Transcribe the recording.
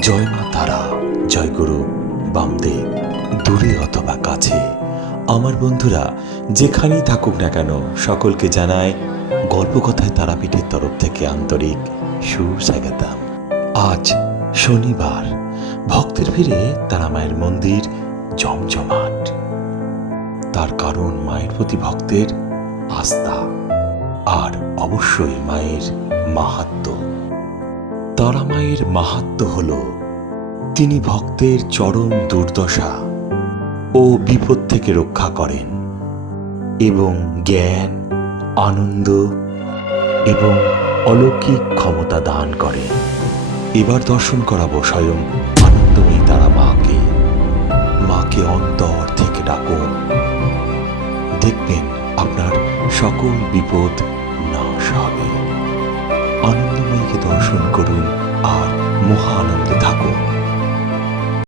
জয় মা তারা, জয় গুরু বামদেব। দূরে অথবা কাছে আমার বন্ধুরা যেখানেই থাকুক না কেন, সকলকে জানায় গল্পকথায় তারাপীঠের তরফ থেকে আন্তরিক সুস্বাগতম। আজ শনিবার, ভক্তের ভিড়ে তারা মায়ের মন্দির জমজমাট। তার কারণ মায়ের প্রতি ভক্তের আস্থা আর অবশ্যই মায়ের মাহাত্ম্য। তারা মায়ের মাহাত্ম্য হল তিনি ভক্তের চরম দুর্দশা ও বিপদ থেকে রক্ষা করেন এবং জ্ঞান, আনন্দ এবং অলৌকিক ক্ষমতা দান করেন। এবার দর্শন করাবো স্বয়ং আনন্দময়ী তারা মাকে। মাকে অন্তর থেকে ডাকুন, দেখবেন আপনার সকল বিপদ নাশ হবে। আনন্দময়ীকে দর্শন করুন আর মহা আনন্দে থাকুন।